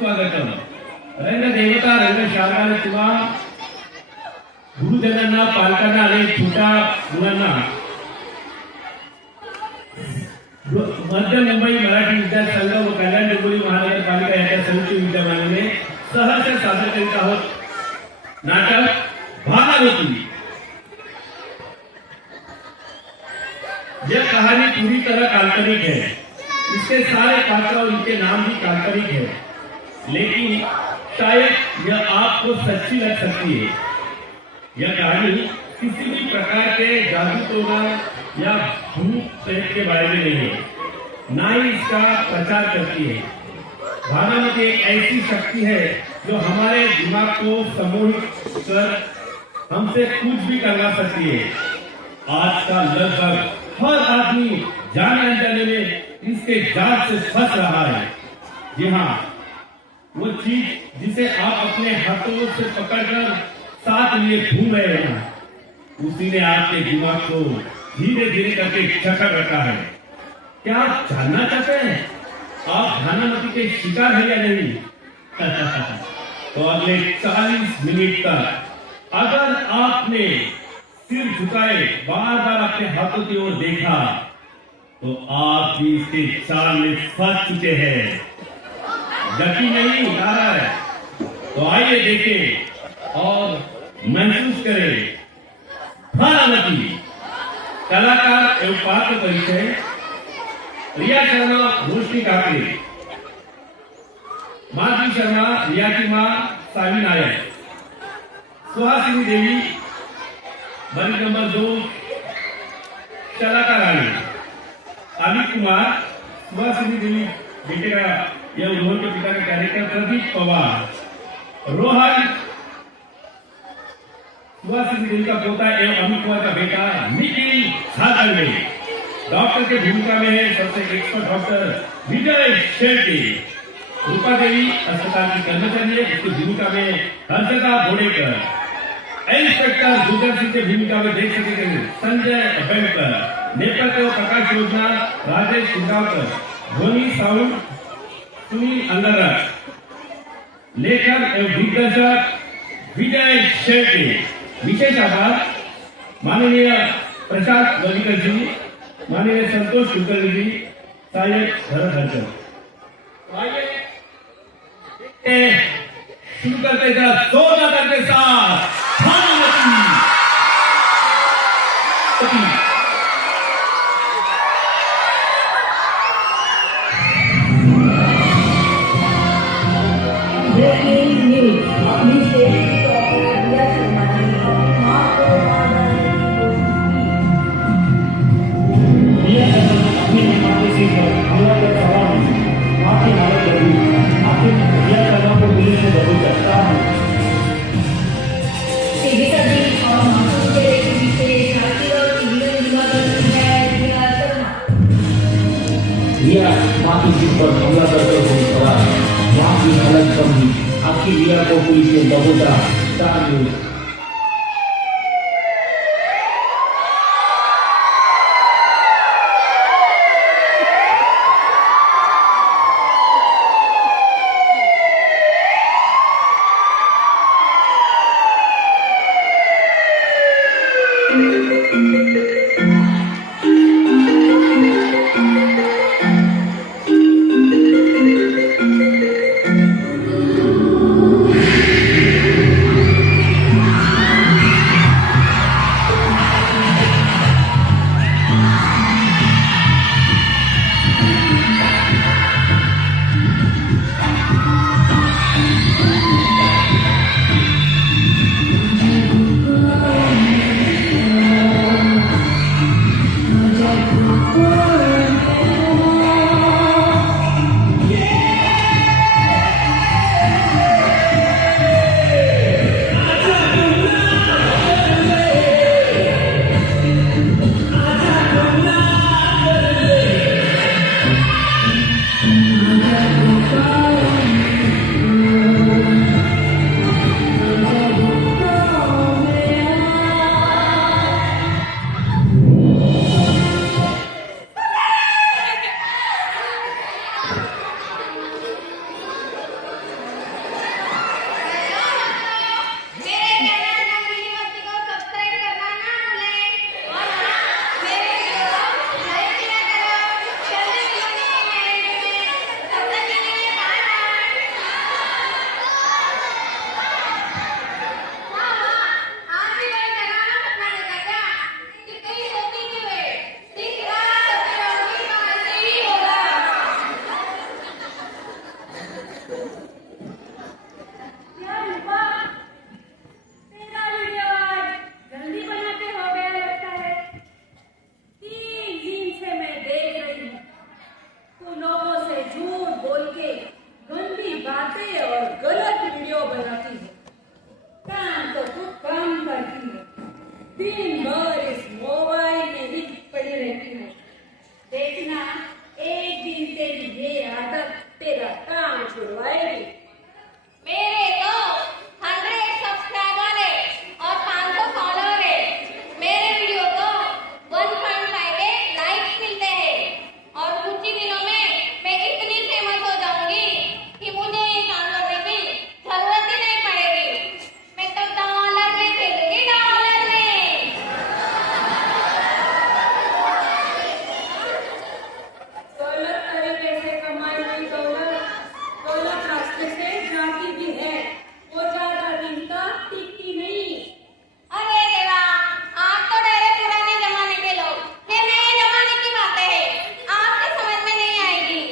सुस्वागतम. रंगदेवता रंगशाला किंवा गुरुजनांना, पालकांना आणि छोट्या मुलांना मध्य मुंबई मराठी विद्यार्थी संघ व कल्याण डोंबिवली महानगरपालिका यांच्या संयुक्त विद्यमानाने सहर्ष सादर करीत आहोत नाटक भावनावती. यह कहानी पूरी तरह काल्पनिक है. इसके सारे पात्र और इनके नाम भी काल्पनिक है, लेकिन शायद यह आपको सच्ची लग सकती है. यह कहानी किसी भी प्रकार के जादू टोना या भूत प्रेत के बारे में नहीं है, ना ही इसका प्रचार करती है. भावनावती एक ऐसी शक्ति है जो हमारे दिमाग को सम्मोहित कर हमसे कुछ भी करवा सकती है. आज का लगभग हर आदमी जाने अनजाने में इसके जाल से फंस रहा है. जी हाँ, वो चीज जिसे आप अपने हाथों से पकड़कर साथ लिए घूम रहे हैं, उसी ने आपके दिमाग को धीरे धीरे करके जकड़ रखा है. क्या आप जानना चाहते हैं आप भावनावती के शिकार है या नहीं? तो अगले 40 मिनट तक अगर आपने सिर झुकाए बार बार अपने हाथों की ओर देखा तो आप भी इसके जाल में फंस चुके हैं. यकीन नहीं आ रहा है तो आइए देखें और महसूस करें. भावनावती कलाकार एवं पात्र परिचय. रिया शर्मा रोशनी काकड़े, माधवी शर्मा रिया की मां सावी नायक, सुहासिनी देवी बनी नंबर 2 शलाका रानी, अमित कुमार सुहासिनी देवी बेटे का यह उन्होंने पिता का कैरेक्टर प्रदीप पवार, रोहन सुहासिनी देवी का पोता एवं अमित कुमार का बेटा निखिल झारखंड. डॉक्टर के भूमिका में है सबसे एक्सपर्ट डॉक्टर विजय शेट्टी. रूपा देवी अस्पताल की कर्मचारी है, इसकी भूमिका में हर्षदा बोडेकर. इंस्पेक्टर दुर्गा सिंह की भूमिका में देख सकते हैं संजय बेंकर. नेपथ्य और प्रकाश योजना राजेश सिंगावकर. ध्वनि साउंड सुनील अंगरक. लेखक एवं दिग्दर्शक विजय शेट्टी. विशेष आभार माननीय प्रशांत वलीकर जी, माननीय संतोष कुलकर्णी जी, सहायक भरत हरकर. शुरू करते हैं जोरदार के साथ भावनावती. माफी जिस पर हमला करते हुए पड़ा, वहां की हालत समझी. आपकी लीला को पुलिस ने दबोचा. Star news. क्या रूपा, तेरा वीडियो आज जल्दी बनाते हो गया लगता है। 3 दिन से मैं देख रही हूँ, तू लोगों से झूठ बोल के गंदी बातें और गलत वीडियो बनाती है। काम तो तू काम करती है, दिन भर इस मोबाइल में ही पड़ी रहती है। देखना, एक दिन तेरी ये आदत तेरा काम छुड़वाएगी। मेरे तो 100 सब्सक्राइबर है और 500 फॉलोअर है। मेरे वीडियो को 1.5 लाइक्स मिलते हैं और कुछ ही दिनों में मैं इतनी फेमस हो जाऊंगी कि मुझे ये काम करने की जरूरत ही नहीं पड़ेगी। मैं तो डॉलर में खेलूंगी, डॉलर में। गलत तरीके से कमाई हुई दौलत गलत रास्ते से जाती भी है, वो ज्यादा दिन तक टिकती नहीं। अरे देवा, आप तो डरे पुराने जमाने के लोग, ये नए जमाने की बातें हैं, आपके समझ में नहीं आएगी।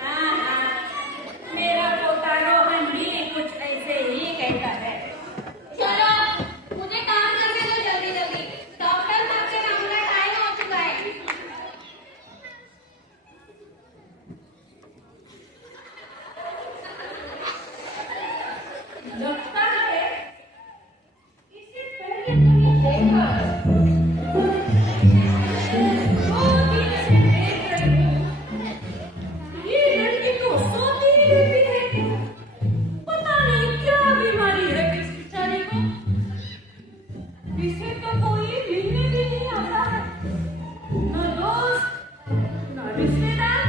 हाँ हाँ, मेरा पोता रोहन भी कुछ ऐसे ही कहता है। चलो, मुझे काम करने दो जल्दी जल्दी। डॉक्टर साहब के काम का टाइम हो चुका है। लगता है इससे पहले मैंने देखा। 2 दिन से देख रही हूँ, ये लड़की तो सोती ही रहती है। पता नहीं क्या बीमारी है इस बेचारी को। इसे तो कोई मिलने भी नहीं आता है, न दोस्त न रिश्तेदार।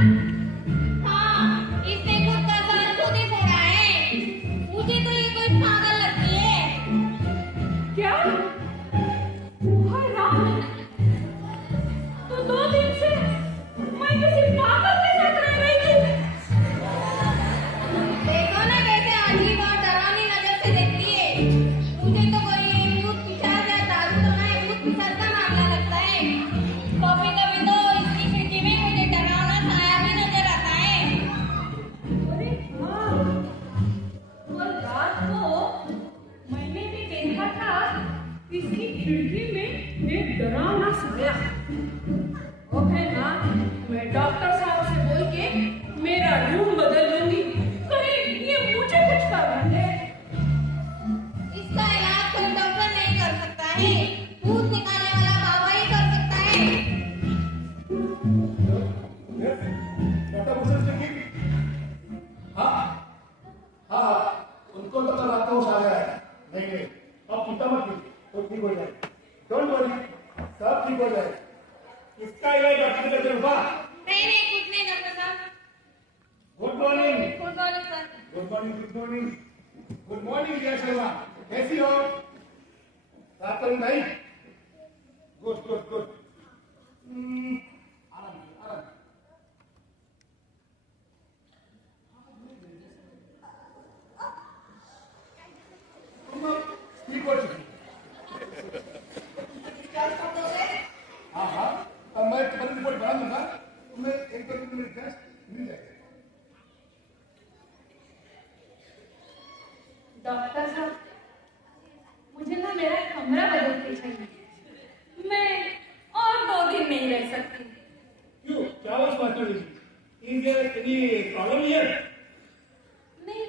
हाँ, इसने खुद का सर खुद ही फोड़ा है। मुझे तो ये कोई पागल लगती है। क्या? हाय राम, तो 2 दिन से मैं किसी पागल के साथ रह रही थी। देखो ना कैसे अजीब और डरावनी नजर से देखती है। मुझे तो कोई भूत पिशाच या जादू टोना या भूत पिशाच का मामला लगता है। कभी कभी तो इसकी खिड़की में मुझे डरावना साया भी नजर आता है। अरे हाँ, कल रात को मैंने भी देखा था इसकी खिड़की में एक डरावना साया। ओके हाँ, मैं डॉक्टर साहब से बोल के मेरा रूम बदल लूंगी, कहीं ये मुझे कुछ कर दे। इसका इलाज कोई डॉक्टर नहीं कर सकता है, भूत निकालने वाला बाबा ही कर सकता है। डॉक्टर मुझे देखिए। हाँ हाँ हाँ, उनको तो कल रात को होश आ गया है। नहीं नहीं, अब चिंता मत कीजिए, तो ठीक हो जाए। डोंट वरी, सब ठीक हो जाए। इसका इलाज डॉक्टर करते हुआ। नहीं नहीं, कुछ नहीं डॉक्टर साहब। Good morning. Good morning sir. Good morning, good morning. Good morning Riya Sharma, कैसी हो? रात को भाई। Good good good. आराम आराम। ठीक हो चुकी। हाँ हाँ, अब मैं तुम्हारी रिपोर्ट बना दूंगा, तुम्हें 1-2 दिन में टेस्ट मिल जाएगा। डॉक्टर साहब, मुझे ना मेरा कमरा बदल के चाहिए। मैं और 2 दिन नहीं रह सकती। क्यों, क्या was matter with you? Is there any problem here? नहीं,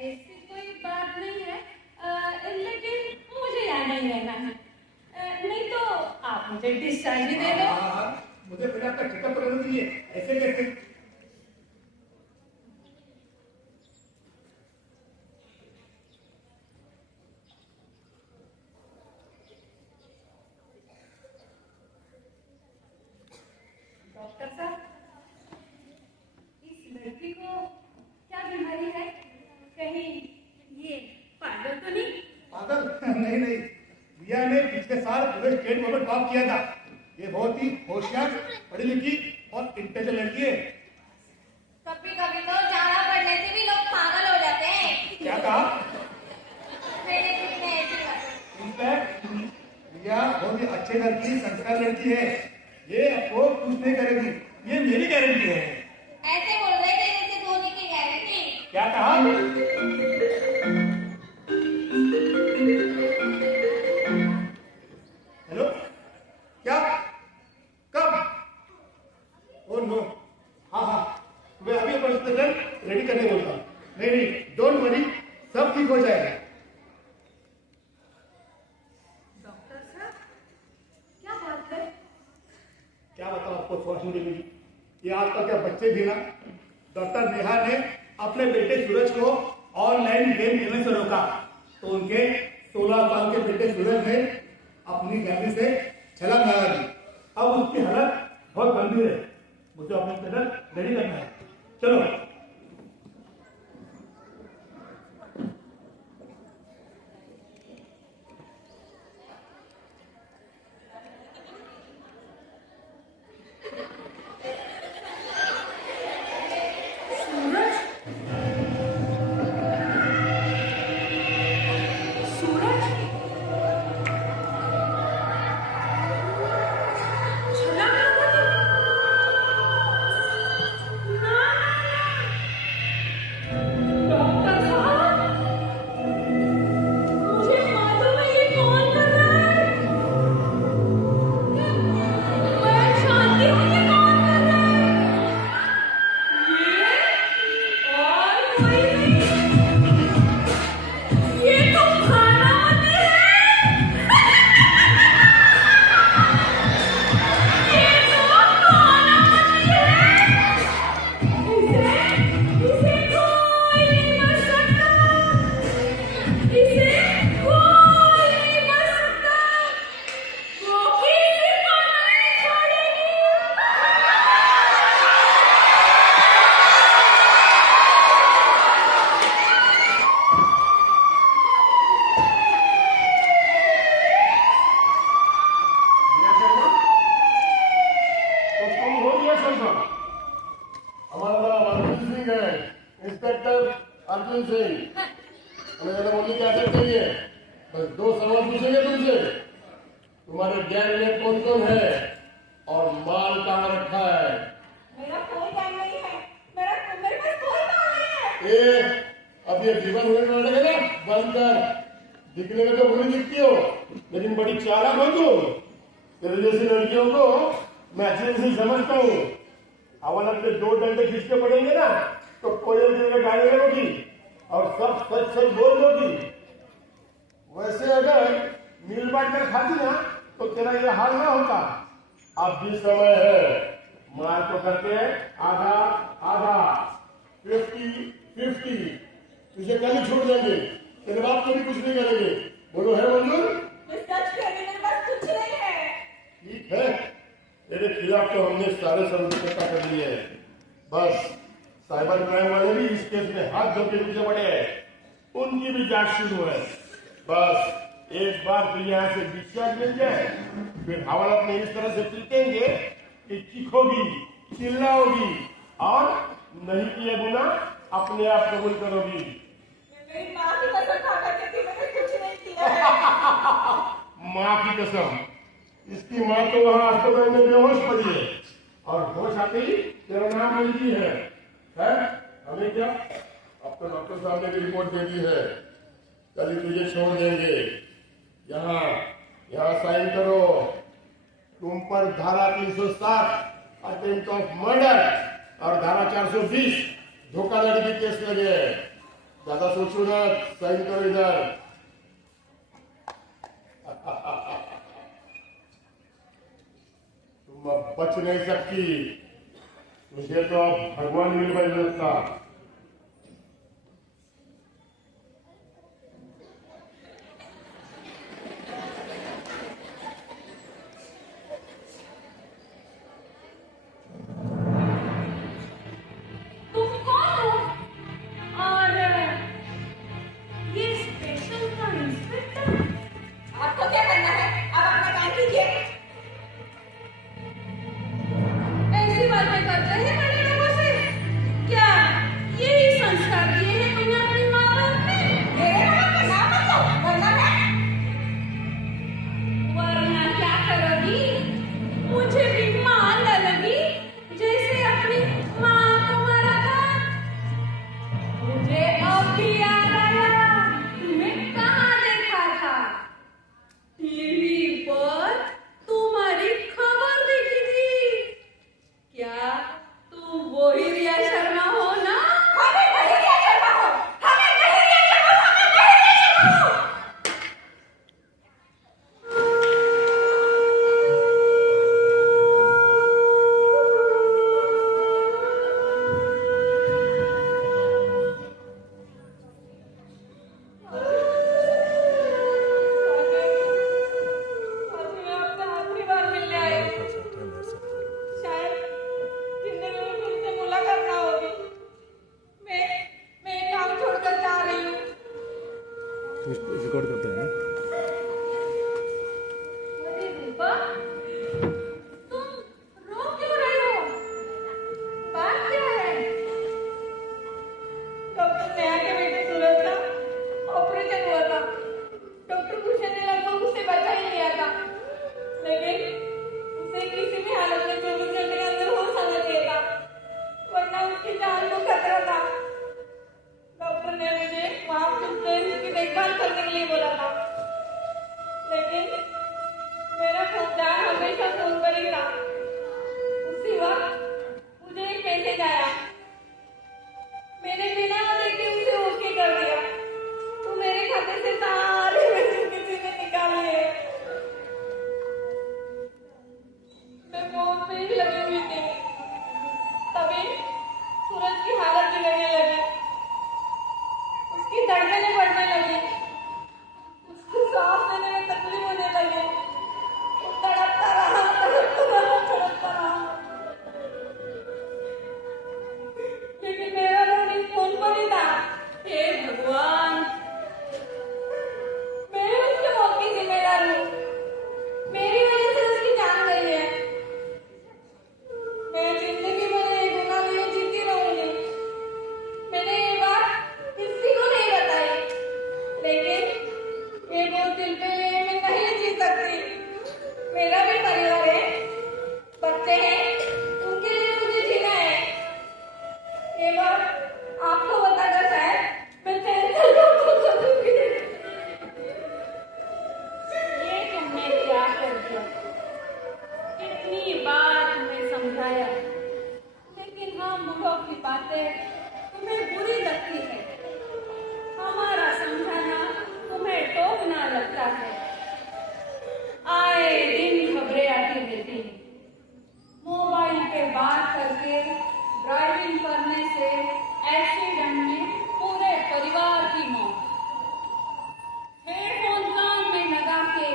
ऐसी कोई बात नहीं है, लेकिन मुझे यहाँ नहीं रहना है। नहीं तो आप मुझे डिस्चार्ज ही दे दो। हाँ, मुझे पहले आपका चेकअप करना चाहिए, ऐसे कैसे? डॉक्टर साहब, इस लड़की को क्या बीमारी है? कहीं ये पागल तो नहीं? पागल? नहीं नहीं, रिया ने पिछले साल पूरे स्टेट बोर्ड में टॉप किया था। ये बहुत ही होशियार, पढ़ी लिखी और इंटेलिजेंट लड़की है। कभी कभी तो ज्यादा पढ़ने से भी लोग पागल हो जाते हैं। क्या कहा? मैंने कुछ नहीं ऐसी बात। इनफैक्ट रिया बहुत ही अच्छे घर की संस्कार लड़की है। ये आपको कुछ नहीं करेगी, ये मेरी गारंटी है। ऐसे बोल रहे थे जैसे धोनी की गारंटी। क्या कहा? हेलो, क्या? कब? ओ नो, हाँ, मैं अभी प्रेजेंटेशन रेडी करने बोलता हूँ। नहीं, डोंट वरी, सब ठीक हो जाएगा। डॉक्टर साहब, क्या बात है? क्या बताऊँ आपको फॉर्चूनेटली देवी, ये आजकल के बच्चे भी ना, डॉक्टर नेहा ने अपने बेटे सूरज को ऑनलाइन गेम खेलने से रोका, तो उनके 16 साल के बेटे सूरज ने अपनी गैलरी से छलांग लगा दी। अब उसकी हालत बहुत गंभीर है, मुझे अपना पेशेंट रेडी करना है। चलो। सूरज, सूरज, छलांग लगा दी? ना, डॉक्टर साहब, मुझे मालूम है ये कौन कर रहा है। मैं जानती हूँ ये कौन कर रहा है। ये और कोई नहीं, ये तो भानुमति है। ये तो भानुमति है। इसे कोई नहीं मार सकता। इसे कोई नहीं मार सकता। वो किसी को नहीं छोड़ेगी। तो तुम हो गया समझा। हमारा नाम अर्जुन सिंह है, इंस्पेक्टर अर्जुन सिंह। हमें ज़रा बोलने की आदत नहीं है, बस 2 सवाल पूछेंगे तुमसे। तुम्हारे गैंग में कौन कौन है और माल कहाँ रखा है? मेरा कोई गैंग नहीं है। मेरे पास कोई माल नहीं है। अब ये जीवन हुए नाटक है ना, बंद कर। दिखने में तो बुरी दिखती हो, लेकिन बड़ी चालाक हो तुम। तेरे जैसी लड़कियों को मैं अच्छे से समझता हूँ। हवाला के 2 डंडे खींचते पड़ेंगे ना, तो कोयल की तरह गाने लगोगी और सब सच सच बोल दोगी। वैसे अगर मिल बांट कर खाती ना, तो तेरा ये हाल ना होता। अब भी समय है, मार तो करते हैं आधा आधा, 50-50। तुझे कल ही छोड़ देंगे, तेरे बाप को भी कुछ नहीं करेंगे। बोलो है मंजूर? मैं सच कह रही हूँ, मेरे पास कुछ नहीं है। ठीक है, तेरे खिलाफ तो हमने सारे सबूत इकट्ठा कर लिए हैं। बस साइबर क्राइम वाले भी इस केस में हाथ धो के पीछे पड़े हैं, उनकी भी जांच शुरू है। बस एक बार फिर यहाँ से डिस्चार्ज मिल जाए, फिर हवाला में इस तरह से पीटेंगे कि चीखोगी, चिल्लाओगी और नहीं किए गुना अपने आप कबूल करोगी। मेरी माँ की कसम खा कर कहती हूँ, मैंने कुछ नहीं किया है। माँ की कसम? इसकी माँ तो वहाँ अस्पताल में बेहोश पड़ी है और होश आते ही तेरा नाम मिलती है? हमें क्या, अब तो डॉक्टर साहब ने भी रिपोर्ट दे दी है, कल ही तुझे छोड़ देंगे। यहाँ साइन करो। तुम पर धारा 307 अटेम्प्ट ऑफ मर्डर और धारा 420 धोखाधड़ी के केस लगे हैं। ज्यादा सोचो ना, साइन करो इधर। तुम अब बच नहीं सकती, तुझे तो अब भगवान मिल गए लगता। तुम कौन हो? और ये स्पेशल का इंस्पेक्टर? आपको क्या करना है? आप अपना काम कीजिए। ऐसी बातें करते हैं बड़े लोगों से क्या? रिकॉर्ड करते हैं ना। अरे रूपा, तुम रो क्यों रही हो? बात क्या है? डॉक्टर नेहा के बेटे सूरज का ऑपरेशन हुआ था। डॉक्टर भूषण ने लगभग उसे बचा ही लिया था, लेकिन उसे किसी भी हालत में 24 घंटे के अंदर होश आना चाहिए था, वरना उसकी जान को खतरा था। डॉक्टर ने मुझे वहां उसकी देखभाल करने के लिए बोला था, लेकिन मेरा ध्यान हमेशा फोन पर ही था। उसी वक्त मुझे एक मैसेज आया, मैंने बिना देखे उसे ओके कर दिया। तो मेरे खाते से सारे पैसे किसी ने निकाल लिए। मैं फोन पे ही लगी हुई थी, तभी सूरज की हालत बिगड़ने लगी, उसकी धड़कनें बढ़ने लगी, उसको सांस लेने में तकलीफ होने लगी। वो तड़पता रहा। लेकिन मेरा ध्यान इस फोन पर ही था। हे भगवान, मैं उसके मौत की जिम्मेदार हूँ। मेरी वजह से उसकी जान गई है। मैं जिंदगी भर ये गुनाह में जीती रहूंगी। मैंने ये बात किसी को नहीं बताई, लेकिन ये बोझ दिल पे लिए मैं नहीं जी सकती। मेरा भी परिवार है, बच्चे हैं, उनके लिए मुझे जीना है। ये बात आपको बताकर शायद मैं चैन से सोचूंगी। ये तुमने क्या कर दिया? कितनी बार तुम्हें समझाया, लेकिन हम बूढ़ों की बातें तुम्हें बुरी लगती है। हमारा समझाना तुम्हें टोकना लगता है। आए दिन खबरें आती रहती हैं। मोबाइल पे बात करके ड्राइविंग करने से एक्सीडेंट में पूरे परिवार की मौत। हेडफोन कान में लगा के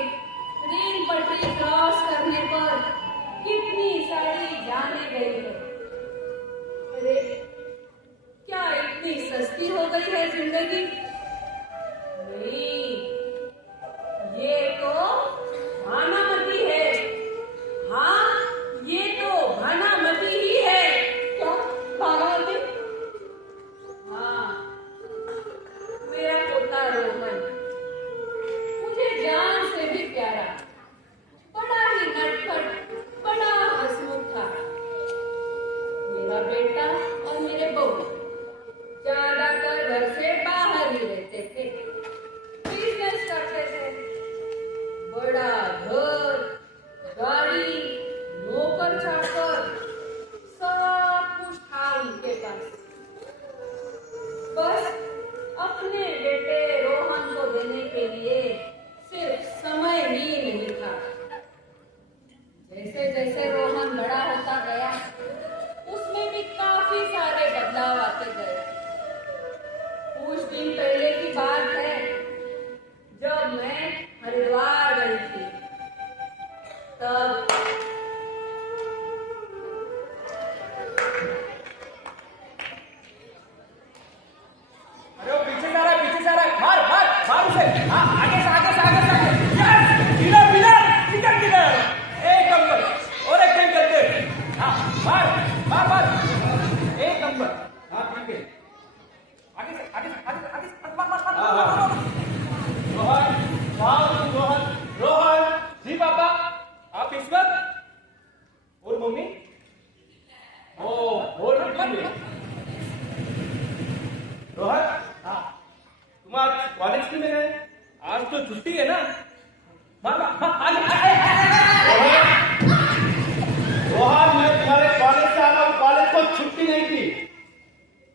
रेल पटरी क्रॉस करने पर कितनी सारी जाने गई है। अरे क्या इतनी सस्ती हो गई है जिंदगी? नहीं, ये तो भानामती है। हाँ, ये तो भानामती ही है। क्या भानामती? हाँ, मेरा पोता रोहन मुझे जान से भी प्यारा, बड़ा ही नटखट, बड़ा हंसमुख था। मेरा बेटा और मेरे बहू ज्यादातर घर से बाहर ही रहते थे, बिजनेस करते थे। बड़ा घर, गाड़ी, नौकर चाकर, सब कुछ था उनके पास। बस अपने बेटे रोहन को देने के लिए सिर्फ समय ही नहीं था। जैसे जैसे रोहन बड़ा होता गया, उसमें भी काफी सारे बदलाव आते गए। कुछ दिन पहले की बात है, जब मैं हरिद्वार गई थी, तब अरे वो पीछे जा रहा है, मार मार मार उसे। हाँ, आगे से आगे से आगे से। Yes, killer killer, chicken killer. एक नंबर, और एक टाइम करते। हाँ, मार मार मार, एक नंबर। हाँ, ठीक है। आगे से आगे से आगे से आगे से मार मार मार। रोहन, रोहन, रोहन। जी पापा, आप इस वक्त? और मम्मी? ओ, और मम्मी। रोहन, हाँ, तुम आज कॉलेज क्यों में है? आज तो छुट्टी है ना? रोहन, मैं तुम्हारे कॉलेज से आना हूँ, कॉलेज को छुट्टी नहीं थी।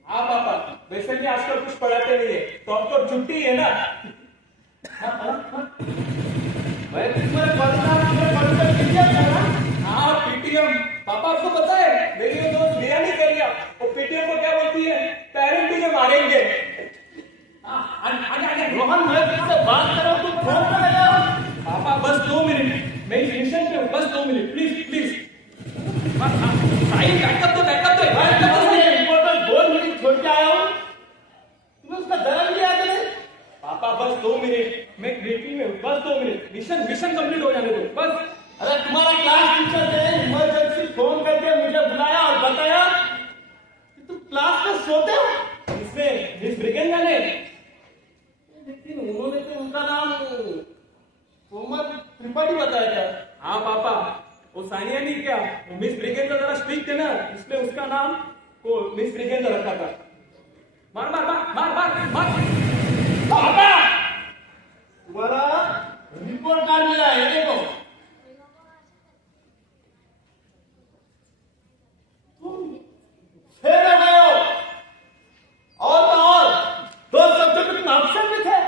हाँ पापा, वैसे भी आजकल कुछ पढ़ाते नहीं है, तो अब तो छुट्टी है ना? मैं तुम्हारे कॉलेज में पीटीएम कर रहा। हाँ, पीटीएम। पापा आपको पता है, मेरी वो दोस्त लिया नहीं कर लिया, वो पीटीएम को क्या बोलती है? पेरेंट टीचर मारेंगे। रोहन, मैं तुमसे बात कर रहा हूँ, तुम फोन पे लगा हो। पापा बस 2 मिनट, मैं इस मिशन पे हूँ, बस 2 मिनट, प्लीज प्लीज। बैकअप दो, इम्पोर्टेंट 2 मिनट छोड़ के आया हूँ। तुम्हें उसका जरा भी याद है? पापा बस 2 2 मिनट, मैं मीटिंग में हूँ, बस 2 मिनट, मिशन कंप्लीट हो जाने दो बस। अरे तुम्हारा क्लास टीचर ने इमरजेंसी फोन करके मुझे बुलाया और बताया कि तुम क्लास में सोते हो। इसमें मिस ब्रिगेंजा ने, लेकिन उन्होंने तो उनका नाम कोमल त्रिपाठी बताया था। हाँ पापा, वो सानिया नहीं क्या, वो मिस ब्रिगेंजा जरा स्ट्रिक्ट है ना, इसलिए उसका नाम को मिस ब्रिगेंजा रखा था। मार मार मार मार मार मार। पापा तुम्हारा रिपोर्ट कार्ड मिला है, देखो। तुम फेल हो गए हो, और 2 सब्जेक्ट में तुम अब्सेंट भी थे।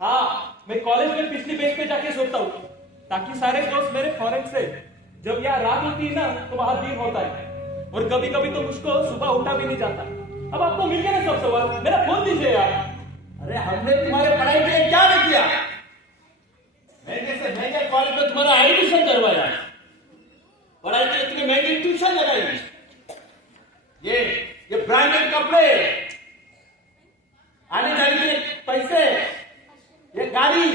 हाँ, मैं कॉलेज में पिछली बेंच पे जाके सोता हूँ ताकि सारे दोस्त मेरे फॉरेन से, जब यहाँ रात होती है ना तो वहां दिन होता है, और कभी कभी तो मुझको सुबह उठा भी नहीं जाता। अब आपको मिल गया ना सब सवाल, मेरा फोन दीजिए यार। अरे हमने तुम्हारे पढ़ाई के लिए क्या नहीं किया? महंगे से महंगे कॉलेज में तुम्हारा एडमिशन करवाया, पढ़ाई के लिए इतनी महंगी ट्यूशन लगाई, ये ब्रांडेड कपड़े, आने जाने के लिए पैसे, ये गाड़ी,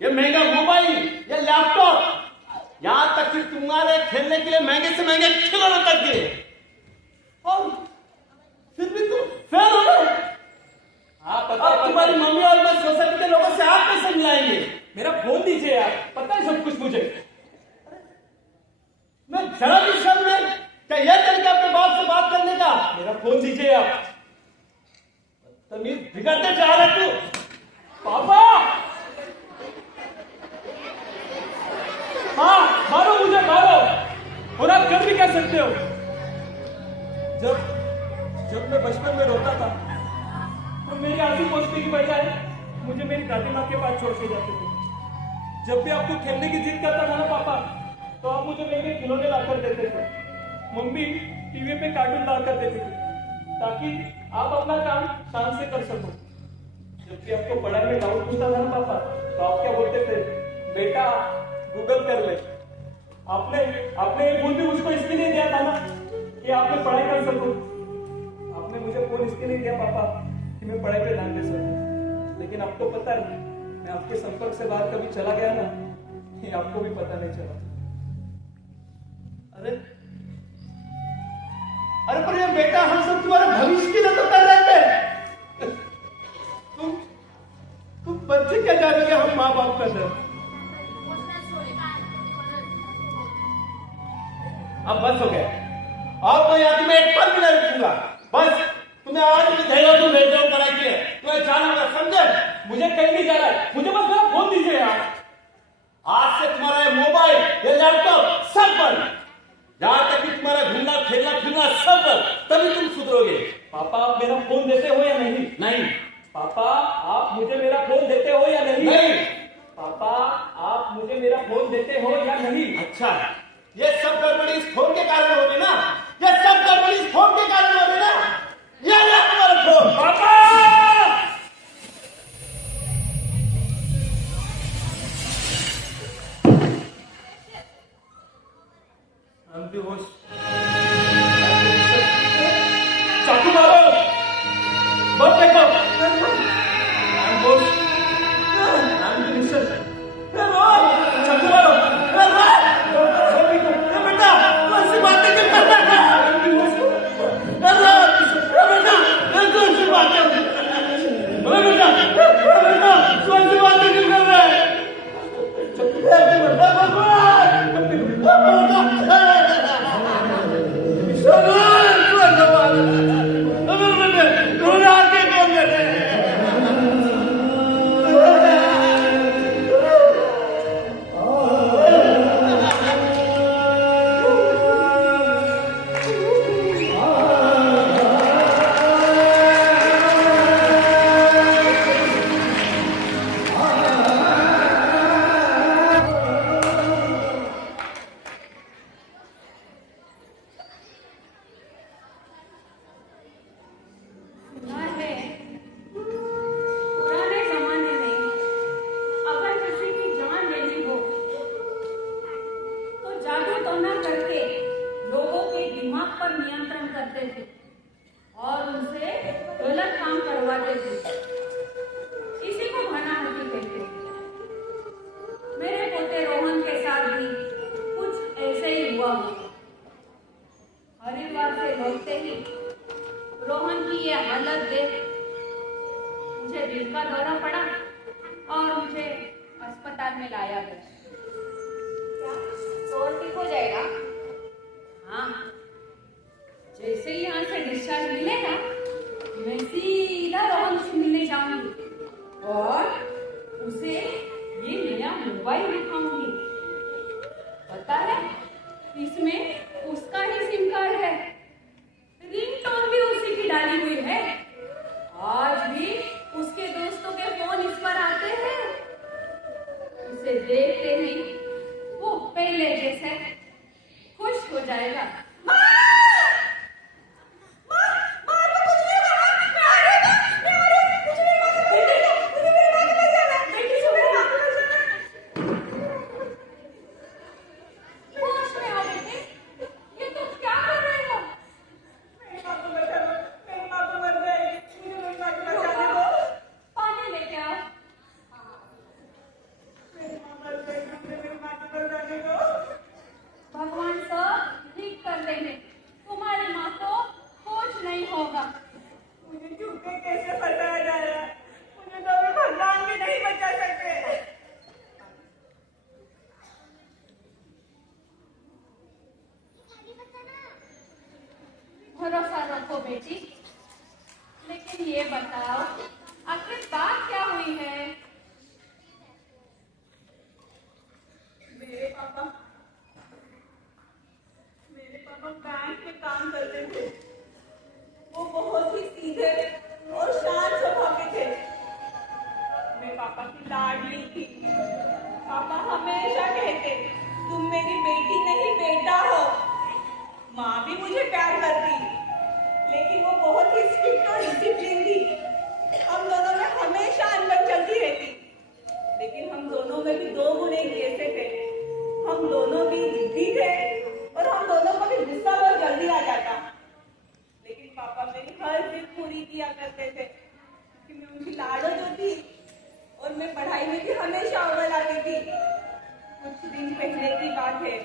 ये महंगा मोबाइल, ये लैपटॉप, यहां तक कि तुम्हारे खेलने के लिए महंगे से महंगे खिलौने तक दिए, और फिर भी तुम फेल हो गए। हाँ पता अब है, तुम्हारी मम्मी और मैं सोसाइटी के लोगों से आप कैसे मिलाएंगे? मेरा फोन दीजिए यार, पता है सब कुछ मुझे। मैं जरा भी शर्म नहीं, क्या यह तरीका अपने बाप से बात करने का? मेरा फोन दीजिए आप। तमीज बिगड़ते जा रहे तू। पापा, हाँ मारो मुझे, मारो, और आप कर भी क्या सकते हो। जब मैं बचपन में रोता था तो मेरी आधी पोछने की बजाय मुझे मेरी दादी माँ के पास छोड़ के जाते थे। जब भी आपको खेलने की जिद करता था ना पापा, तो आप मुझे महंगे खिलौने लाकर देते थे। मम्मी टीवी पे कार्टून लाकर देती थी ताकि आप अपना काम शान से कर सको। जब भी आपको पढ़ाई में डाउट पूछता था ना पापा, तो आप क्या बोलते थे, बेटा गूगल कर ले। आपने ये फोन भी मुझको इसलिए नहीं दिया था ना कि आप में पढ़ाई कर सको। आपने मुझे फोन इसलिए नहीं दिया पापा कि मैं पढ़ाई पे ध्यान दे सकूं। लेकिन आपको पता है, मैं आपके संपर्क से बाहर कभी चला गया ना, ये आपको भी पता नहीं चला। अरे पर ये बेटा, हम सब तुम्हारे भविष्य की नजर कर रहे थे। तुम बच्चे क्या जानेंगे हम माँ बाप का दर्द। अब बस हो गया, अब मैं यहाँ तुम्हें एक पल भी नहीं रखूंगा। बस तुम्हें आज भी धैर्य तुम भेज दो पढ़ाई के, तुम्हें जाना होगा, समझे? मुझे कहीं नहीं जाना है, मुझे बस मेरा फोन दीजिए यार। आज से तुम्हारा ये मोबाइल, ये लैपटॉप सब बंद, जहां तक कि तुम्हारा घूमना खेलना फिरना सब बंद, तभी तुम सुधरोगे। पापा आप मेरा फोन देते हो या नहीं? नहीं। पापा आप मुझे मेरा फोन देते हो या नहीं? नहीं। पापा आप मुझे मेरा फोन देते हो या नहीं? अच्छा, ये सब गड़बड़ी इस फोन के कारण हो रही ना, ये सब गड़बड़ी इस फोन के कारण हो रही ना। ये ले तुम्हारा फोन। पापा हम भी होश, चाकू मारो, बहुत देखो। हम होश, हम भी निश्चल। चाकू मारो। बेटा तू ऐसी बातें क्यों करता है? बेटा तू ऐसी बातें, बेटा तू ऐसी बातें क्यों कर रहा है? दिल का दौरा पड़ा और मुझे अस्पताल में लाया गया। तो ठीक हो जाएगा। हाँ, जैसे ही यहाँ से डिस्चार्ज मिलेगा मैं सीधा रोहन से मिलने जाऊंगी और उसे ये नया मोबाइल दिखाऊंगी। पता है इसमें उसका ही सिम कार्ड है, रिंगटोन भी उसी की डाली हुई है। आज भी उसके दोस्तों के फोन इस पर आते हैं। इसे देखते ही वो पहले जैसे खुश हो जाएगा। भगवान सब ठीक कर देंगे, तुम्हारी माँ को कुछ नहीं होगा। मुझे झूठे कैसे फंसाया जा रहा है? मुझे तो अभी भगवान भी नहीं बचा सकते। भरोसा रखो बेटी, लेकिन ये बताओ आखिर बात क्या हुई है? मेरे पापा बैंक में काम करते थे। वो बहुत ही सीधे और शांत स्वभाव के थे। मैं पापा की लाडली थी। पापा हमेशा कहते, तुम मेरी बेटी नहीं बेटा हो। माँ भी मुझे प्यार करती, लेकिन वो बहुत ही स्ट्रिक्ट और डिसिप्लिन थी। हम दोनों में हमेशा अनबन चलती रहती, लेकिन हम दोनों में भी दो गुण एक जैसे थे। हम दोनों भी जिद्दी थे और हम दोनों को भी गुस्सा बहुत जल्दी आ जाता। लेकिन पापा मेरी हर जिद पूरी किया करते थे कि मैं उनकी लाडो जो थी, और मैं पढ़ाई में भी हमेशा अव्वल आती थी। कुछ दिन पहले की बात है।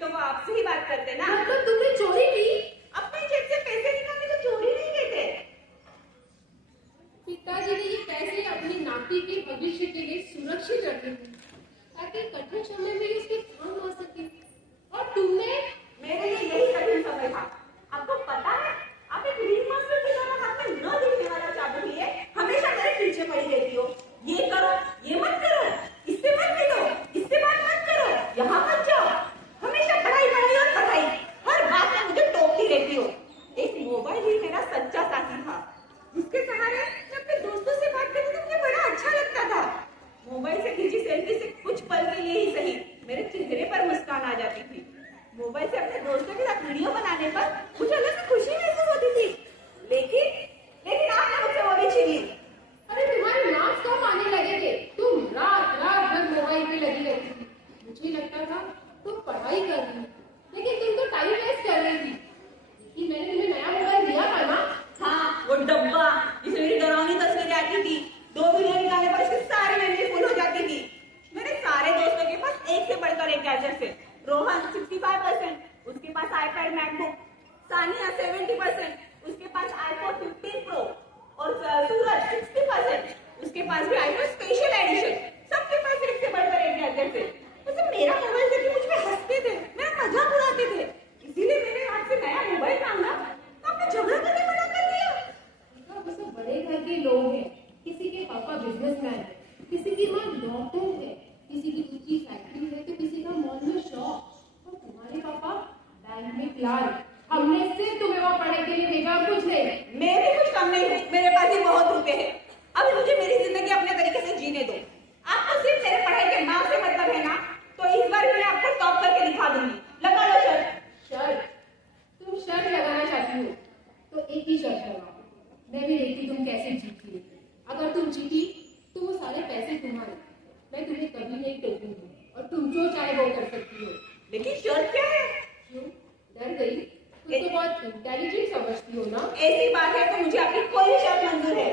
तो सुरक्षित रखी थी ताकि कठिन समय में उसके काम आ सके। और तुमने मेरे लिए यही कठिन समय था। आपको पता है, आप एक रील मास्टर की तरह हाथ में न दिखने वाला चाबी लिए हमेशा मेरे पीछे पड़ी रहती हो। ये करो, ये मत करो, इससे मत मिलो, इससे बात मत करो, यहाँ मत जाओ। हमेशा पढ़ाई पढ़ाई और पढ़ाई, हर बात में मुझे टोकती रहती हो। एक मोबाइल ही मेरा सच्चा साथी था, जिसके सहारे मैं अपने दोस्तों से बात करती तो मुझे बड़ा अच्छा लगता था। मोबाइल से खींची सेल्फी से कुछ पल के लिए ही सही मेरे चेहरे पर मुस्कान आ जाती थी। मोबाइल से अपने दोस्तों के साथ वीडियो बनाने पर मुझे अलग से खुशी महसूस होती थी। लेकिन आपने मुझसे वो भी छीन ली। अरे तुम्हारे नाच कब आने लगे थे? तुम रात रात भर मोबाइल पे लगी रहती थी। मुझे लगता था तुम पढ़ाई कर रही, लेकिन तुम तो टाइम वेस्ट कर रही थी। कि मैंने तुम्हें नया मोबाइल दिया था ना? हाँ, वो डब्बा जिसमें मेरी डरावनी तस्वीरें आती थी। 2 वीडियो निकालने पर उसकी सारी मेमोरी फुल हो जाती थी। मेरे सारे दोस्तों के पास एक से बढ़कर एक गैजेट थे। रोहन 65%, उसके पास आईपैड मैकबुक। सानिया 70%, उसके पास आईफोन 15 प्रो। और सूरज 60%, उसके पास भी आईफोन स्पेशल एडिशन। सबके पास एक से बढ़कर एक गैजेट थे। वैसे मेरा मोबाइल देख के मुझ पे हंसते थे, मेरा मजाक उड़ाते थे। इसीलिए मैंने हाथ से नया मोबाइल मांगा तो आपने झगड़ा करने मना कर दिया। वो सब बड़े घर के लोग हैं। किसी के पापा बिजनेसमैन है, किसी की माँ डॉक्टर है, किसी की दूध की फैक्ट्री है तो किसी का मॉल में शॉप। और तुम्हारे पापा बैंक में क्लार्क। हमने सिर्फ तुम्हें वहाँ पढ़ाई के लिए भेजा और कुछ नहीं। मैं भी कुछ कम नहीं हूँ, मेरे पास ही बहुत रुपए हैं। अब मुझे मेरी जिंदगी अपने तरीके से जीने दो। आपको सिर्फ मेरे पढ़ाई के नाम से मतलब है ना, तो इस बार मैं आपको टॉप करके दिखा दूंगी। लगा लो शर्ट। शर्ट? तुम शर्ट लगाना चाहती हो तो एक ही शर्ट लगाओ। मैं भी देखती तुम कैसे जीती हो। अगर तुम जीती तो वो सारे पैसे तुम्हारे। मैं तुम्हें कभी नहीं टोकूंगी और तुम जो चाहे वो कर सकती हो। लेकिन शर्ट क्या है? क्यों डर गई? तुम तो बहुत इंटेलिजेंट समझती हो ना। ऐसी बात है तो मुझे आपकी कोई भी शर्ट मंजूर है।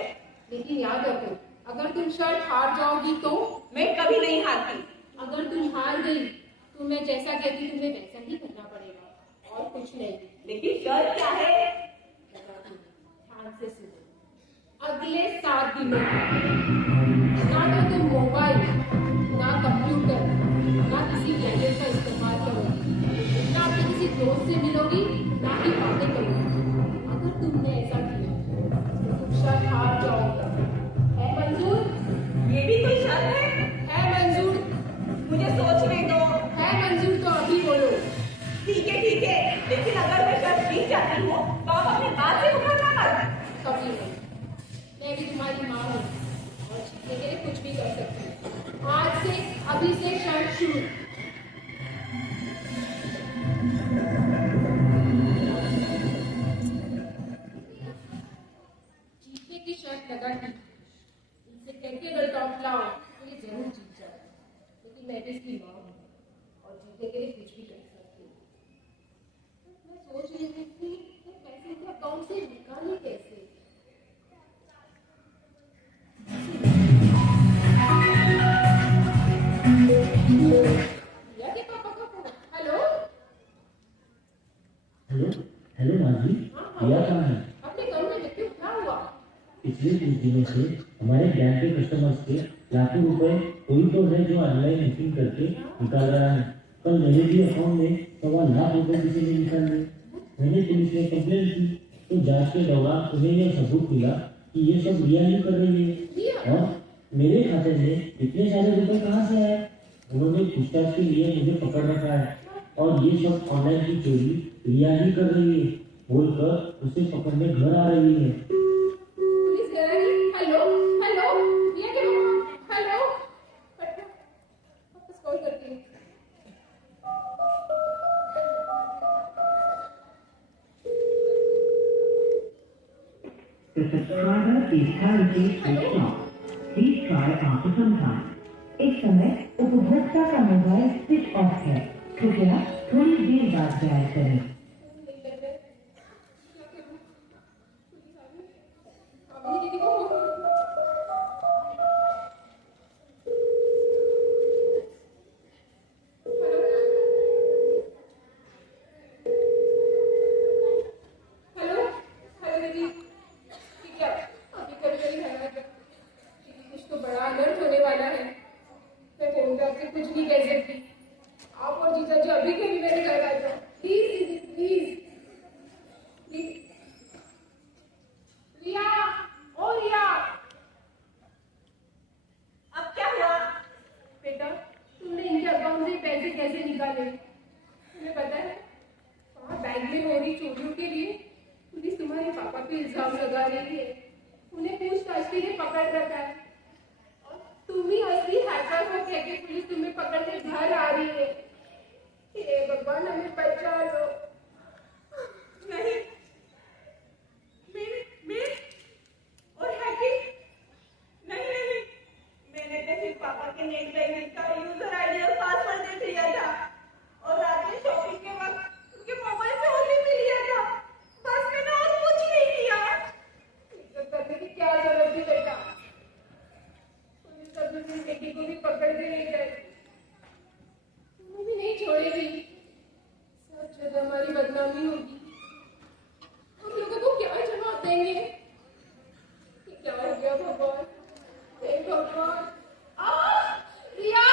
लेकिन याद रखो, अगर तुम शर्ट हार जाओगी तो? मैं कभी नहीं हारती। अगर तुम हार गई तो मैं जैसा कहती तुम्हें वैसा ही करना पड़ेगा और कुछ नहीं। लेकिन शर्ट क्या है? ध्यान से सुनो। अगले 7 दिनों ना तो तुम मोबाइल, ना कंप्यूटर, ना किसी गैजेट का इस्तेमाल करोगी, ना तो किसी दोस्त से मिलोगी, ना ही बातें करोगी। अगर तुमने ऐसा किया तो तुम शर्त हार जाओगी। है मंजूर? ये भी कोई शर्त है? है मंजूर? मुझे सोचने दो। है मंजूर तो अभी बोलो। ठीक है, लेकिन अगर मैं शर्त जीत जाती हूँ तो आप अपनी बात से मुकरना मत। कभी नहीं। मैं भी तुम्हारी माँ हूँ और जीतने के लिए कुछ भी कर सकती हूँ। आज से, अभी से शर्त शुरू। जीतने की शर्त लगा दी। इनसे कहते अगर टॉप लाओ तो ये जरूर जीत जाए। लेकिन मैं भी इसकी माँ हूँ और जीतने के लिए कुछ भी कर सकती हूँ। मैं सोच रही थी कि पैसे के अकाउंट से निकाले कैसे। के पापा का फोन। हेलो हेलो हेलो माजी, रिया कहाँ है? अपने कमरे में क्यों? क्या हुआ? पिछले कुछ दिनों से हमारे बैंक के कस्टमर्स के लाखों रुपए कोई तो है जो ऑनलाइन बुकिंग करके निकाल रहा है। कल मेरे भी अकाउंट में 1.25 लाख रुपए किसी ने निकाल लिए। मैंने पुलिस में कंप्लेंट की तो जांच के दौरान तुम्हें यह सबूत मिला कि ये सब रिया ही कर रही है। और मेरे खाते में इतने सारे रुपए कहाँ से आए? उन्होंने पूछताछ के लिए मुझे पकड़ रखा है और ये सब ऑनलाइन की चोरी रिया ही कर रही है बोलकर उसे पकड़ने घर आ रही है। पुलिस कह रही है। हेलो हेलो रिया के मामा। हेलो वापस कॉल करती हूँ। The subscriber is currently switched off. Please try after some time. इस समय उपभोक्ता का मोबाइल स्विच ऑफ है। कृपया थोड़ी देर बाद डायल करें। हेलो हेलो दीदी, ठीक है? अभी कभी कभी कुछ तो बड़ा अनर्थ होने वाला है। मैं आपसे कुछ नहीं कह सकती। आप और जीजा जी अभी के भी मेरे घर आ जाओ प्लीज दीदी, प्लीज प्लीज। रिया, ओ रिया, अब क्या हुआ? बेटा तुमने इनके अकाउंट से पैसे कैसे निकाले? तुम्हें पता है वहाँ बैंक में हो रही चोरियों के लिए पुलिस तुम्हारे पापा पे इल्जाम लगा रही है। उन्हें पूछताछ के लिए पकड़ रखा है और तुम ही असली हैकर हो कह के पुलिस तुम्हें पकड़ने घर आ रही है। हे भगवान हमें बचा लो। नहीं, मैं और हैकिंग नहीं नहीं, मैंने तो सिर्फ पापा के नेट बैंकिंग का यूजर आईडी और पासवर्ड दे दिया था और रात में शॉपिंग के वक्त उनके मोबाइल से ओटीपी लिया था। बस मैंने और कुछ नहीं किया। ये सब करने की क्या जरूरत थी बेटा? पुलिस अब अपनी बेटी को भी पकड़ के ले जाएगी, तुम्हें भी नहीं छोड़ेगी। सब जगह हमारी बदनामी होगी। हम लोगों को क्या जवाब देंगे? ये क्या हो गया भगवान? हे भगवान! रिया!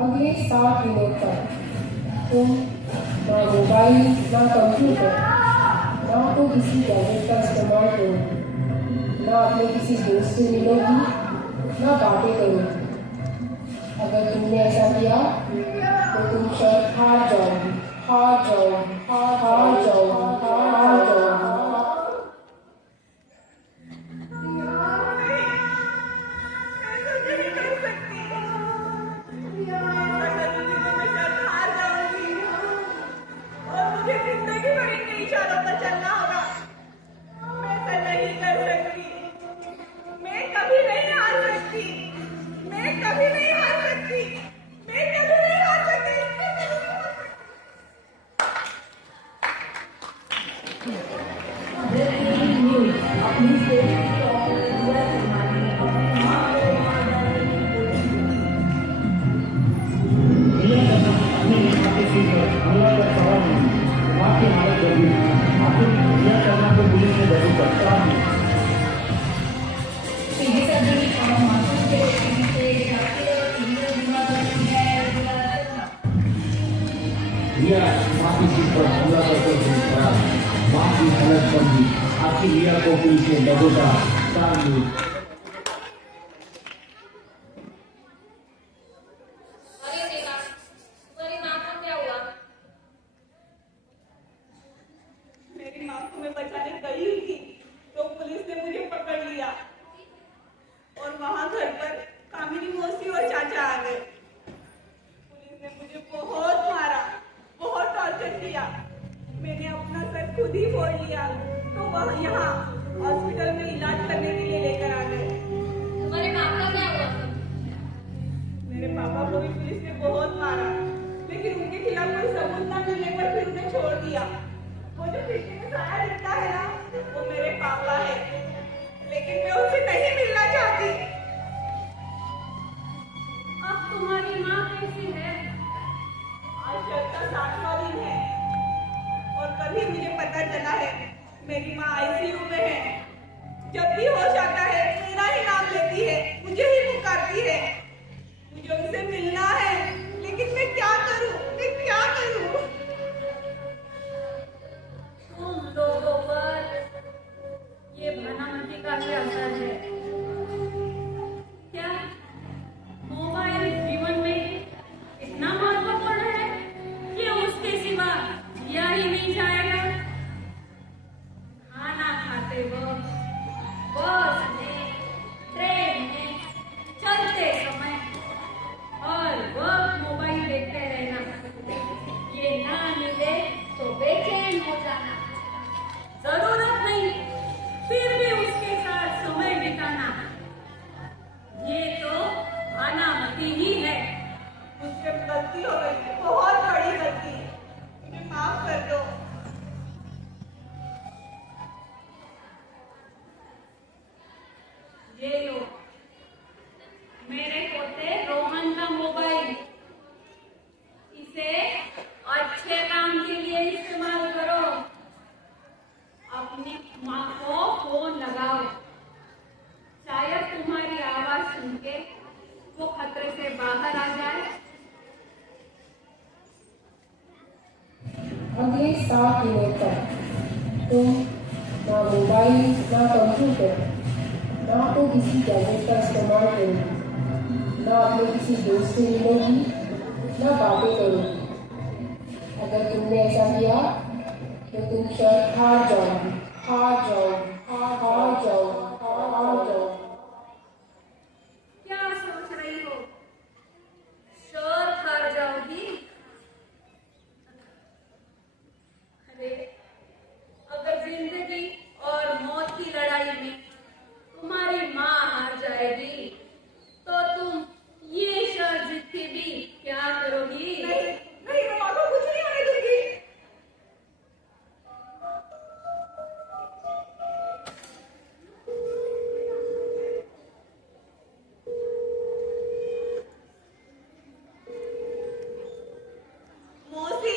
अगले 7 दिनों तक तुम ना मोबाइल ना कंप्यूटर ना तो किसी गैजेट का इस्तेमाल करोगी, ना अपने किसी दोस्त से मिलोगी, ना बातें करोगी। अगर तुमने ऐसा किया तो तुम शायद हार जाओगी, हार जाओगी, हार जाओगी, हार जाओगी। जिंदगी भर इन इशारों पर चलना होगा। मैं ऐसा नहीं कर सकती। मैं कभी नहीं हार सकती। मैं कभी नहीं हार सकती। मैं कभी नहीं हार सकती। ब्रेकिंग न्यूज अपनी सेफ्टी और आपकी रिया को पुलिस ने दबोचा। अरे बेटा, तुम्हारी माँ को क्या हुआ? मेरी माँ को मैं बचाने गई थी तो पुलिस ने मुझे पकड़ लिया और वहां घर पर कामिनी मौसी और चाचा आ गए। पुलिस ने मुझे बहुत मारा, बहुत टॉर्चर किया। मैंने अपना सर खुद ही फोड़ लिया तो वह यहाँ हॉस्पिटल में इलाज करने के लिए लेकर आ गए। तुम्हारे पापा क्या हुआ? मेरे पापा को भी पुलिस ने बहुत मारा, लेकिन उनके खिलाफ कोई सबूत न मिलने पर फिर उन्हें छोड़ दिया। वो जो खिड़की में साया दिखता है ना, वो मेरे पापा है, लेकिन मैं उससे नहीं मिलना चाहती। अब तुम्हारी माँ कैसी है? आज शरद का 7वां दिन है और कल ही मुझे पता चला है मेरी माँ आईसीयू में है। जब भी होश आता है मेरा ही नाम लेती है, मुझे ही पुकारती है। मुझे उनसे मिलना है, लेकिन मैं क्या करूं? मैं क्या करूं? तुम लोगों पर ये भनामती का ही असर है। क्या मोबाइल जीवन में इतना महत्वपूर्ण है कि उसके सिवा जिया ही नहीं जाएगा? खाना खाते वक्त, बस में, ट्रेन में, चलते समय और वक्त मोबाइल देखते रहना, ये ना मिले तो बेचैन हो जाना, जरूरत नहीं फिर भी उसके साथ समय बिताना, ये तो अनामती ही है। मुझसे गलती हो गई, बहुत बड़ी गलती। मुझे माफ कर दो। ये लो मेरे पोते रोहन का मोबाइल, इसे अच्छे काम के लिए अगले 7 दिनों तक तुम ना मोबाइल ना कंप्यूटर ना तो किसी गैजेट का इस्तेमाल करोगी, ना अपने किसी दोस्त से मिलोगी, ना बातें करोगी। अगर तुमने ऐसा किया तो तुम शायद हार जाओगी, हार जाओगी, हार जाओगी, हार जाओगी। क्या सोच रही हो? शोर हार जाओगी? अरे अगर जिंदगी और मौत की लड़ाई में तुम्हारी माँ हार जाएगी तो तुम ये शर्त जीत के भी क्या करोगी? नहीं नहीं, मैं माँ को कुछ नहीं होने दूंगी। मौसी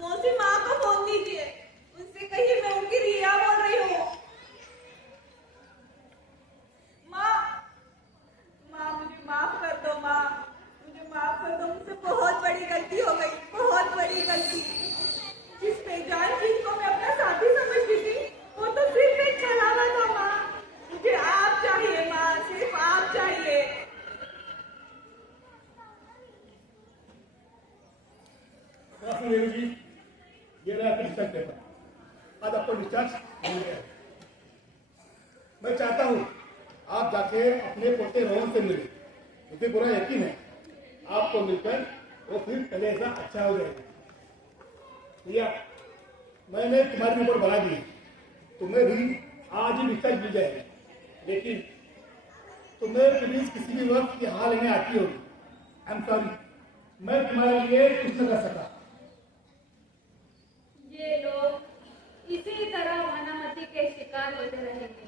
मौसी, माँ को फोन दीजिए, उनसे कहिए मैं उनकी रिया बोल रही हूँ। माँ माँ, मुझे माफ कर दो माँ, मुझे माफ कर दो, मुझसे बहुत बड़ी गलती हो गई, बहुत बड़ी गलती। जिस बेजान चीज को मैं अपना साथी समझती थी वो तो सिर्फ एक छलावा था माँ। मुझे आप चाहिए माँ, सिर्फ आप चाहिए। नेहरू जी, ये रहा आपका डिस्चार्ज पेपर। आज आपको डिस्चार्ज मिल गया है। मैं चाहता हूँ आप जाके अपने पोते रोहन से मिले। मुझे पूरा यकीन है आपको मिलकर वो फिर पहले ऐसा अच्छा हो जाएगा। भैया, मैंने तुम्हारी रिपोर्ट बना दी, तुम्हें भी आज ही डिस्चार्ज मिल जाएगा, लेकिन तुम्हें पुलिस किसी भी वक्त ये हाल लेने आती होगी। आई एम सॉरी, मैं तुम्हारे लिए कुछ न कर सका। ये लोग इसी तरह मनामती के शिकार होते रहेंगे।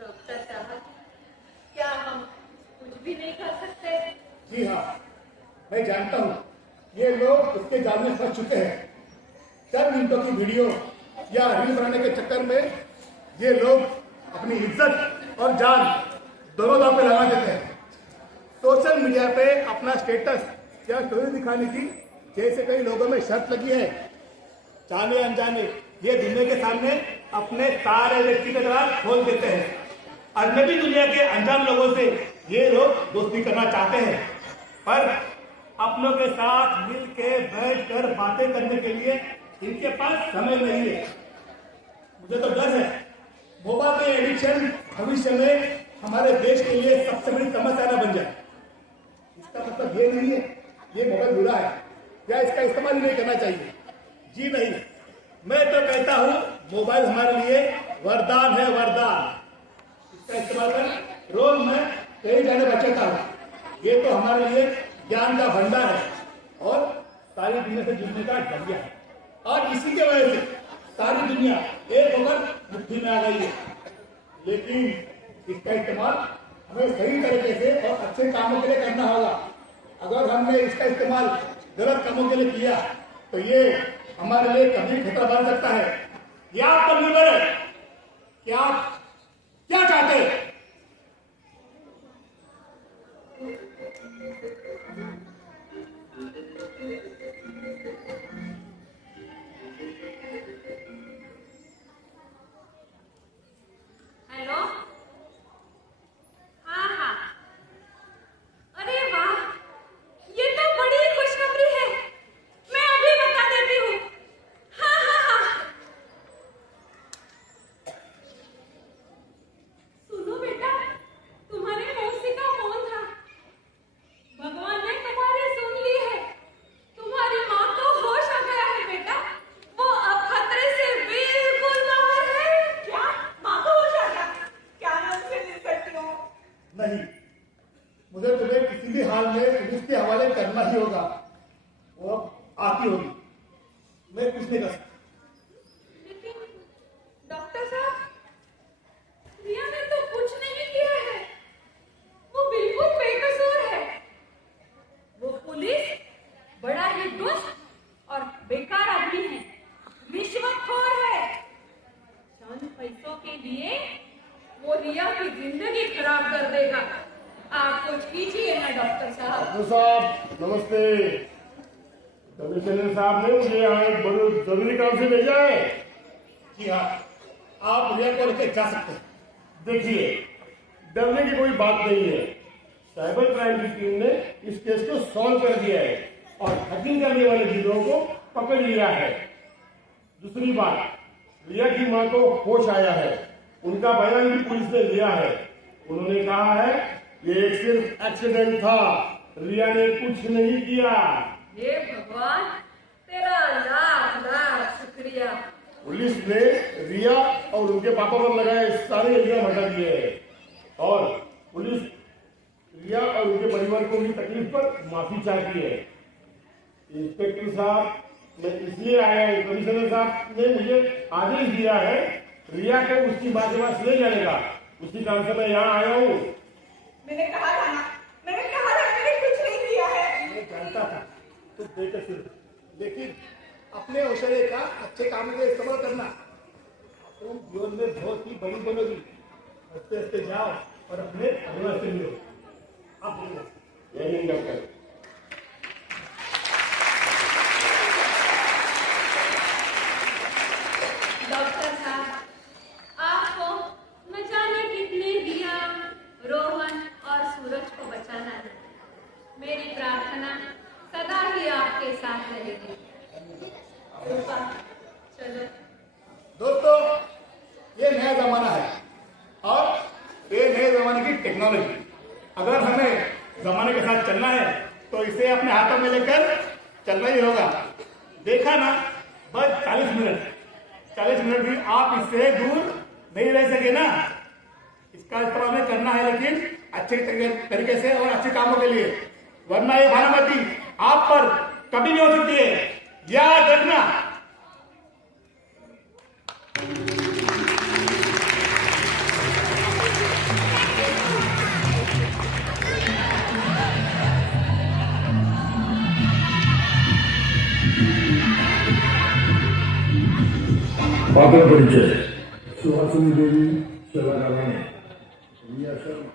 डॉक्टर साहब, क्या हम कुछ भी नहीं कर सकते? जी हाँ, मैं जानता हूँ ये लोग उसके जाल में फंस चुके हैं। चंद मिनटों की वीडियो या रील बनाने के चक्कर में ये लोग अपनी इज्जत और जान दोनों दांव पे लगा देते हैं। सोशल मीडिया पे अपना स्टेटस या स्टोरी दिखाने की जैसे कई लोगों में शर्त लगी है, जाने अनजाने ये दुनिया के सामने अपने सारे व्यक्तिगत राज खोल देते हैं। अजनबी दुनिया के अनजान लोगों से ये लोग दोस्ती करना चाहते हैं, पर अपनों के साथ मिल के बैठ कर बातें करने के लिए इनके पास समय नहीं है। मुझे तो डर है मोबाइल के एडिक्शन भविष्य में हमारे देश के लिए सबसे बड़ी समस्या न बन जाए। इसका मतलब ये नहीं है ये मोबाइल बुरा है या इसका इस्तेमाल नहीं करना चाहिए। जी नहीं, मैं तो कहता हूँ मोबाइल हमारे लिए वरदान है, वरदान। इसका इस्तेमाल कर रोज मैं कहीं जाने बचाता हूँ। ये तो हमारे लिए ज्ञान का भंडार है और सारी दुनिया से जुड़ने का जरिया है। और इसी के वजह से सारी दुनिया एक होकर मुट्ठी में आ गई है। लेकिन इसका इस्तेमाल हमें सही तरीके से और अच्छे कामों के लिए करना होगा। अगर हमने इसका इस्तेमाल गलत कामों के लिए किया तो ये हमारे लिए कभी खतरा बन सकता है। ये आप पर निर्भर है कि आप क्या चाहते हैं। हेलो, हाँ हाँ, अरे वाह, ये तो बड़ी खुशखबरी है। मैं अभी बता देती हूँ। हाँ हाँ हाँ, सुनो बेटा, तुम्हारे मौसी का फोन था। भगवान ने तुम्हारी सुन ली है। तुम्हारी माँ को होश आ गया है बेटा। वो अब खतरे से बिल्कुल बाहर है। क्या माँ को होश आ गया? क्या मैं उनसे मिल सकती हूँ? नहीं, मुझे तुम्हें किसी भी हाल में पुलिस के हवाले करना ही होगा। वो अब आती होगी, मैं कुछ नहीं कर सकता। लेकिन डॉक्टर साहब, रिया ने तो कुछ नहीं किया है। वो बिल्कुल बेकसूर है। वो पुलिस बड़ा ही दुष्ट और बेकार आदमी है, रिश्वतखोर है। चंद पैसों के लिए वो रिया की जिंदगी खराब कर देगा। आप कुछ कीजिए ना डॉक्टर साहब। डॉक्टर साहब नमस्ते। कमिश्नर साहब ने मुझे यहाँ एक बड़े जरूरी काम से भेजा है। जी हाँ, आप रिया को लेकर जा सकते हैं। देखिए, डरने की कोई बात नहीं है। साइबर क्राइम की टीम ने इस केस को सॉल्व कर दिया है और हैकिंग करने वाले गिरोह को पकड़ लिया है। दूसरी बात, रिया की मां को होश आया है। उनका बयान भी पुलिस ने लिया है। उन्होंने कहा है ये सिर्फ एक्सीडेंट था, रिया ने कुछ नहीं किया। हे भगवान, तेरा लाख लाख शुक्रिया। पुलिस ने रिया और उनके पापा पर लगाए सारे इल्जाम हटा दिए हैं और पुलिस रिया और उनके परिवार को हुई तकलीफ पर माफी चाहती है। इंस्पेक्टर साहब, मैं इसलिए आया हूँ, कमिश्नर साहब ने मुझे आदेश दिया है रिया को उसकी माँ के पास ले जाने का। उसी काम से मैं यहाँ आया हूँ। मैंने कहा था ना, मैंने कुछ नहीं किया है। मैं जानता था तुम बेकसूर, लेकिन अपने हौसले का अच्छे कामों में इस्तेमाल करना। तुम जीवन में बहुत ही बड़ी बनोगी। हंसते हंसते जाओ और अपने परिवार से मिलो। आप बोलो। यही डॉक्टर। डॉक्टर साहब, आपको न जाने कितने दिया रोहन और सूरज को बचाना है। मेरी प्रार्थना सदा ही आपके साथ रहेगी। रूपा, चलो। दोस्तों, ये नया जमाना है और ये नए जमाने की टेक्नोलॉजी। अगर हमें जमाने के साथ चलना है तो इसे अपने हाथों में लेकर चलना ही होगा। देखा ना, बस 40 मिनट भी आप इससे दूर नहीं रह सके ना। इसका इस्तेमाल हमें करना है, लेकिन अच्छे तरीके से और अच्छे कामों के लिए, वरना ये भानुमति आप पर कभी नहीं हो सकती है। याद रखना। पात्र परिचय: सुहासिनी देवी, शैला रामाने, रिया शर्मा।